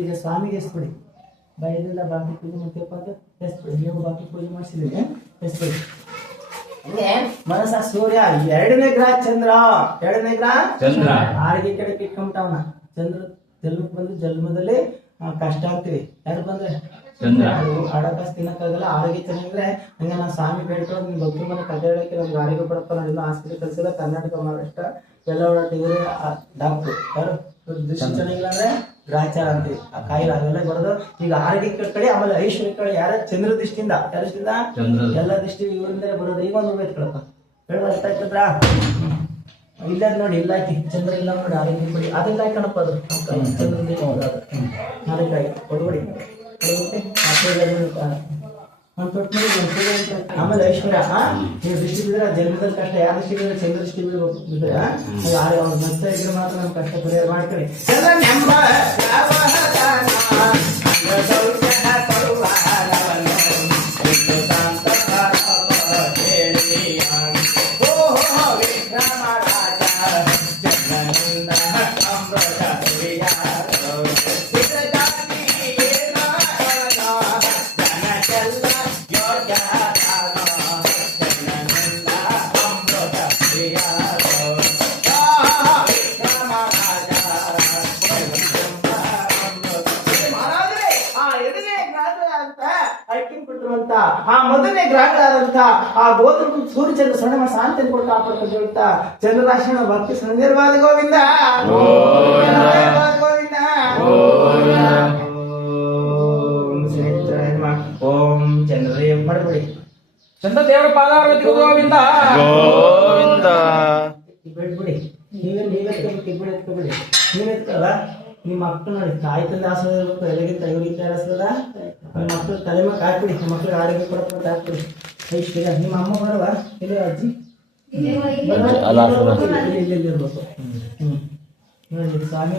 ಈಗ ಸ್ವಾಮಿಗೆ ಎಸ್ಬಿಡಿ ಬೈದಿಲ್ಲ ಬಾಕಿ ಪೂಜೆ ಮಾಡ್ತೀವಪ್ಪ ಅಂತ ಎಸ್ಬಿಡಿ. ನೀವು ಬಾಕಿ ಪೂಜೆ ಮಾಡಿಸಿದ್ರೆ ಎಸ್ಬಿಡಿ. ಮನಸ್ಸ ಸೂರ್ಯ, ಎರಡನೇ ಗ್ರಹ ಚಂದ್ರ. ಎರಡನೇ ಗ್ರಹ ಚಂದ್ರ. ಆರಿಗೆ ಕಡೆ ಕಿಟ್ಕೊಂಬಿಟ್ಟವನ ಚಂದ್ರ. ಜನ್ಮಕ್ಕೆ ಬಂದು ಜನ್ಮದಲ್ಲಿ ಕಷ್ಟ ಆಗ್ತೀವಿ. ಯಾರು ಬಂದ್ರೆ ಹಣಕಾಸು ತಿನ್ನಕ್ಕಾಗಲ್ಲ. ಆರೋಗ್ಯ ಚೆನ್ನಾಗಿದ್ರೆ ಹಂಗೆ ನಾವು ಸ್ವಾಮಿ ಬೇಡ್ಕೊಂಡು ನಿಮ್ ಭಕ್ತಿ ಮನೆ ಕತೆ ಹೇಳಕ್ಕೆ ನಮ್ಗೆ ಆರೋಗ್ಯ ಕೊಡಪ್ಪ. ನಾನು ಆಸ್ಪತ್ರೆ ಕಲ್ಸಿಲ್ಲ. ಕರ್ನಾಟಕ ಮಹಾರಾಷ್ಟ್ರ ಎಲ್ಲ ಓಡಾಟಿದ್ರೆ ಡಾಕ್ಟ್ರು ಯಾರು ದೃಷ್ಟಿ ಚೆನ್ನಾಗಿಲ್ಲ ಅಂದ್ರೆ ಗ್ರಾಚಾರ ಅಂತೀವಿ. ಆ ಕಾಯಿಲೆ ಅವೆಲ್ಲ ಬರೋದು ಈಗ ಆರೋಗ್ಯ ಕಡೆ. ಆಮೇಲೆ ಐಶ್ವರ್ಯ ಕಡೆ ಯಾರ ಚಂದ್ರ ದೃಷ್ಟಿಯಿಂದ, ಯಾರ ದೃಷ್ಟಿಯಿಂದ ಎಲ್ಲ ದೃಷ್ಟಿ ಇವರಿಂದಲೇ ಬರೋದು. ಈಗ ಒಂದು ಬೇಕಪ್ಪ ಹೇಳ ಅರ್ಥ ಆಯ್ತದ್ರ. ಇಲ್ಲ ನೋಡಿ, ಇಲ್ಲ ಹಾಕಿ ಚಂದ್ರ ಇಲ್ಲ ನೋಡಿ ಆರೋಗ್ಯ ಕೊಡಿ. ಅದೆಲ್ಲ ಹಾಕಣಪ್ಪ ಅದು ಚಂದ್ರ ಆರೋಗ್ಯ ಕೊಡ್ಬೇಡಿ. ಆಮೇಲೆ ಐಶ್ವರ್ಯ ನೀವು ದೃಷ್ಟಿ ಬಿದ್ರೆ ಜನ್ಮದಲ್ಲಿ ಕಷ್ಟ. ಯಾರ ದೃಷ್ಟಿ ಬಿದ್ರೆ ಚಂದ್ರ ದೃಷ್ಟಿ ಬಿದ್ರೆ ಮಸ್ತ ಇದ್ರೆ ಮಾತ್ರ ನಮ್ ಕಷ್ಟ ಪರಿಹಾರ ಮಾಡ್ಕೊಳ್ಳಿ. ಆ ಮೊದಲನೇ ಗ್ರಹಗಳಾದಂತ ಆ ಗೋತ್ರ ಸೂರ್ಯ ಚಂದ್ರ ಸಣ್ಣ ಶಾಂತಿ ಕೊಟ್ಟು ಕಾಪಾಡ್ಕೊಂಡು ಹೋಗ್ತಾ ಚಂದ್ರರಾಶಿನ ಭಕ್ತಿ ಸಂದರ್ಭವಾದ ಗೋವಿಂದ ಗೋವಿಂದ. ಓಂ ಚಂದ್ರೇ ಮಾಡ್ಬೇಡಿ. ಚಂದ್ರ ದೇವರ ಪಾದಾರವತಿ ಗೋವಿಂದ ಗೋವಿಂದ. ಬಿಡ್ಬಿಡಿ. ನೀವೇ ಎತ್ಕೊಬಿಡಿ. ನೀವೆತ್ಕಲ್ಲ ನಿಮ್ಮ ಮಕ್ಕಳು ನೋಡಿ ತಾಯಿ ತಂದೆ ಆಸದ ಇರ್ಬೇಕು. ಎಲ್ಲಗಿಂತ ಇವ್ರಿಗೆ ಆಸದ ನಿಮ್ಮ ಮಕ್ಕಳು ತಲೆಮಾಕ್ ಹಾಕ್ಬಿಡಿ. ನಿಮ್ಮ ಮಕ್ಳಿಗೆ ಆರೋಗ್ಯ ಕೊಡಪ್ಪ ಹಾಕ್ಬಿಡಿ. ಐಶ್ವರ್ಯ ನಿಮ್ಮ ಅಮ್ಮ ಬರವಾ? ಇಲ್ಲ ಅಜ್ಜಿ ಇಲ್ಲಿ ಇರ್ಬೇಕು. ನೋಡಿ ಸ್ವಾಮಿ